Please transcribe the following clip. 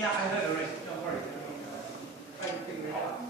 Yeah, I heard already. Don't worry. Try to figure it out.